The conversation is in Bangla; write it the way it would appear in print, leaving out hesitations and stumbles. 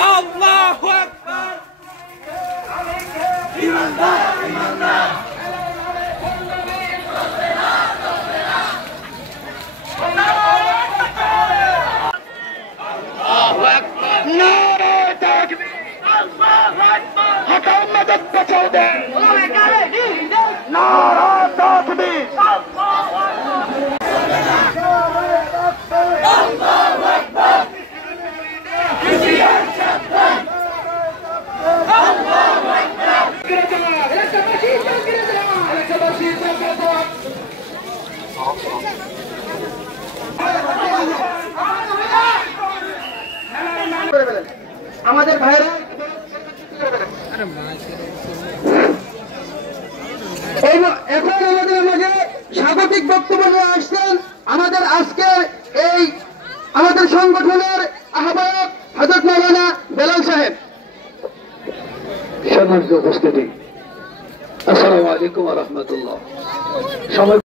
Allahu Akbar. İmanlar, imanlar. Allahu Akbar. Nare takbir. Allahu Akbar. Haka ummedet bachaude. Nare takbir. Allahu Akbar. Allahu Akbar. আমাদের ভাইরা এখন আমাদের মাঝে স্বাগতিক বক্তব্য নিয়ে আসছেন আমাদের আজকে এই আমাদের সংগঠনের আহ্বায়ক হযরত মাওলানা বেলাল সাহেব। সম্মানিত উপস্থিতি, আসসালামু আলাইকুম ওয়া রাহমাতুল্লাহ।